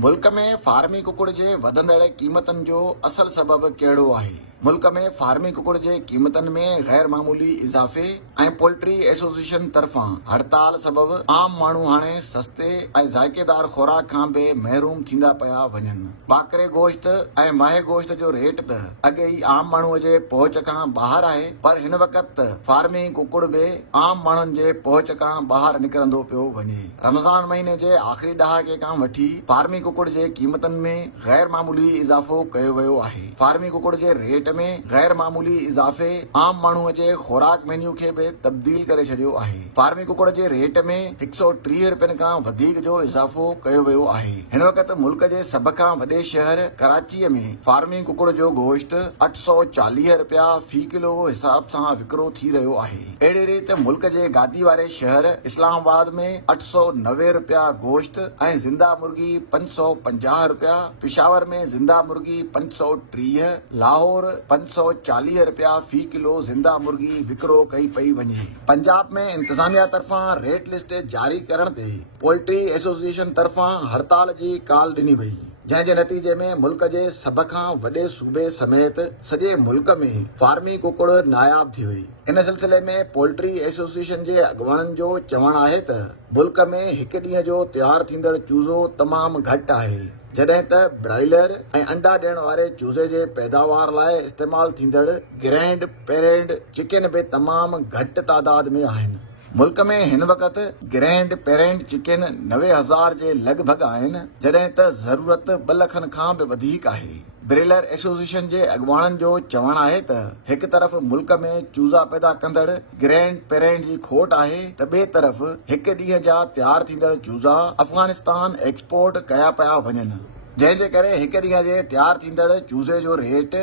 मुल्क में फार्मी कुकुड़ जे वधंदड़ क़ीमतनि जो असल सबब कहिड़ो आहे? मुल्क में फार्मी कुकुड़ जे क़ीमतनि में गैर मामूली इज़ाफ़े ऐं पोल्ट्री एसोसिएशन तरफ़ां हड़ताल सबब आम माण्हू हाणे सस्ते ऐं ज़ाइकेदार खुराक खां बि महरूम थींदा पिया वञनि। ॿाकरे गोश्त ऐं माहे गोश्त जो रेट त अॻे ई आम माण्हूअ जे पहुच खां ॿाहिरि आहे, पर हिन वक़्त फार्मी कुकुड़ बि आम माण्हुनि जे पहुच खां ॿाहिरि निकिरंदो पियो वञे। रमज़ान महीने जे आख़िरी ॾहाके खां वठी फार्मी कुकुड़ जे क़ीमतनि में गैर मामूली इज़ाफ़ो कयो वियो आहे। फार्मी कुकुड़ जे रेट में गैर मामूली इज़ाफ़े आम माण्हूअ जे खुराक मेन्यू खे बि तब्दील करे छॾियो आहे। फार्मी कुकुड़ जे रेट में 130 रुपयनि खां वधीक जो इज़ाफ़ो कयो वियो आहे। हिन वक़्त मुल्क जे सभ खां वॾे शहर कराचीअ में फार्मी कुकुड़ जो गोश्त 840 रुपया फी किलो हिसाब सां विकिरो थी रहियो आहे। अहिड़ी रीति मुल्क जे गादी वारे शहर इस्लामाबाद में 890 रुपया गोश्त ऐं ज़िंदा मुर्गी 550 रुपया, पिशावर में ज़िंदा मुर्गी 530, लाहौर 540 रुपया फी किलो ज़िंदा मुर्गी विकिरो कई पई वञे। पंजाब में इंतज़ामिया तरफ़ां रेट लिस्ट जारी करण ते पोल्ट्री एसोसिएशन तरफ़ां हड़ताल जी काल ॾिनी वई, जंहिं जे नतीजे में मुल्क जे सभ खां वॾे सूबे समेत सॼे मुल्क में फार्मी कुकुड़ नायाब थी वई। इन सिलसिले में पोल्ट्री एसोसिएशन जे अॻुवाणनि जो चवणु आहे त मुल्क में हिकु ॾींहं जो तयारु थींदड़ चूज़ो तमामु घटि आहे, जॾहिं त ब्राइलर ऐं अंडा ॾियण वारे चूज़े जे पैदावार लाइ इस्तेमालु थींदड़ ग्रैंड पेरेंट चिकन बि तमामु घटि तादाद में आहिनि। मुल्क में हिन वक़्त ग्रैंड पेरेंट चिकन 90,000 जे लॻभॻि आहिनि, जॾहिं त ज़रूरत 2 लखनि खां बि वधीक आहे। ब्रेलर एसोसिएशन जे अॻुवाणनि जो चवणु आहे त हिकु तरफ़ मुल्क में चूज़ा पैदा कंदड़ ग्रैंड पेरेंट जी खोट आहे त ॿिए तरफ़ हिकु ॾींहं जा तयारु थींदड़ चूज़ा अफ़गानिस्तान एक्सपोर्ट कया पिया वञनि, जंहिं जे करे हिकु ॾींहं जे तयारु थींदड़ चूज़े जो रेट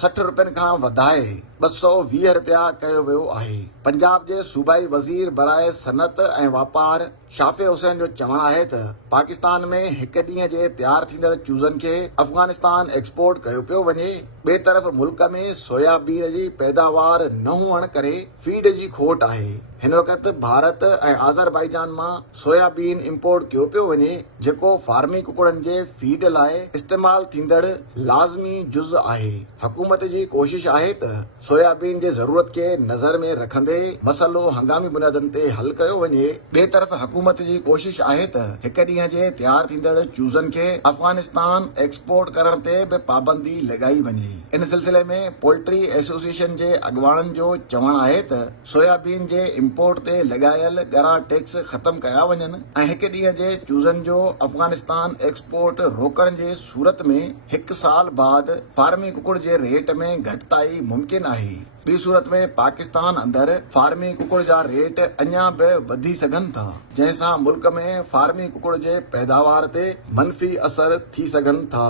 60 रुपयनि खां वधाए 220 रुपया कयो वियो आहे। पंजाब जे सूबाई वज़ीर बराए सनत ऐं वापार शाफ़े हुसैन जो चवणु आहे त पाकिस्तान में हिकु ॾींहं जे तयारु थींदड़ चूज़नि खे अफ़गानिस्तान एक्सपोर्ट कयो पियो वञे। ॿिए तरफ़ मुल्क में सोयाबीन जी पैदावार न हुअण करे फीड जी खोट आहे। हिन वक़्त भारत ऐं आज़रबाईजान मां सोयाबीन इम्पोर्ट कयो पियो वञे, जेको फार्मी कुकुड़नि जे फीड लाइ इस्तेमालु थींदड़ लाज़मी जुज़ आहे। हुकूमत जी कोशिश आहे त सोयाबीन जे ज़रूरत खे नज़र में रखंदे मसइलो हंगामी बुनियादनि ते हल कयो वञे। ॿिए तरफ़ हुकूमत जी कोशिश आहे त हिकु ॾींहं जे तयारु थींदड़ चूज़नि खे अफ़गानिस्तान एक्सपोर्ट करण ते बि पाबंदी लॻाई वञे। इन सिलसिले में पोल्ट्री एसोसिएशन जे अॻुवाणनि जो चवणु आहे त सोयाबीन जे इम्पोर्ट ते लॻायल ॻरा टैक्स ख़तम कया वञनि ऐं हिकु ॾींहं जे चूज़नि जो अफ़गानिस्तान एक्सपोर्ट रोकण जे सूरत में 1 साल बाद फार्मी कुकुड़ जे रेट में घटिताई मुमकिन आहे। ॿी सूरत में पाकिस्तान अंदरि फार्मी कुकुड़ जा रेट अञा बि वधी सघनि था, जंहिं सां मुल्क में फार्मी कुकुड़ जे पैदावार ते मनफ़ी असर थी सघनि था।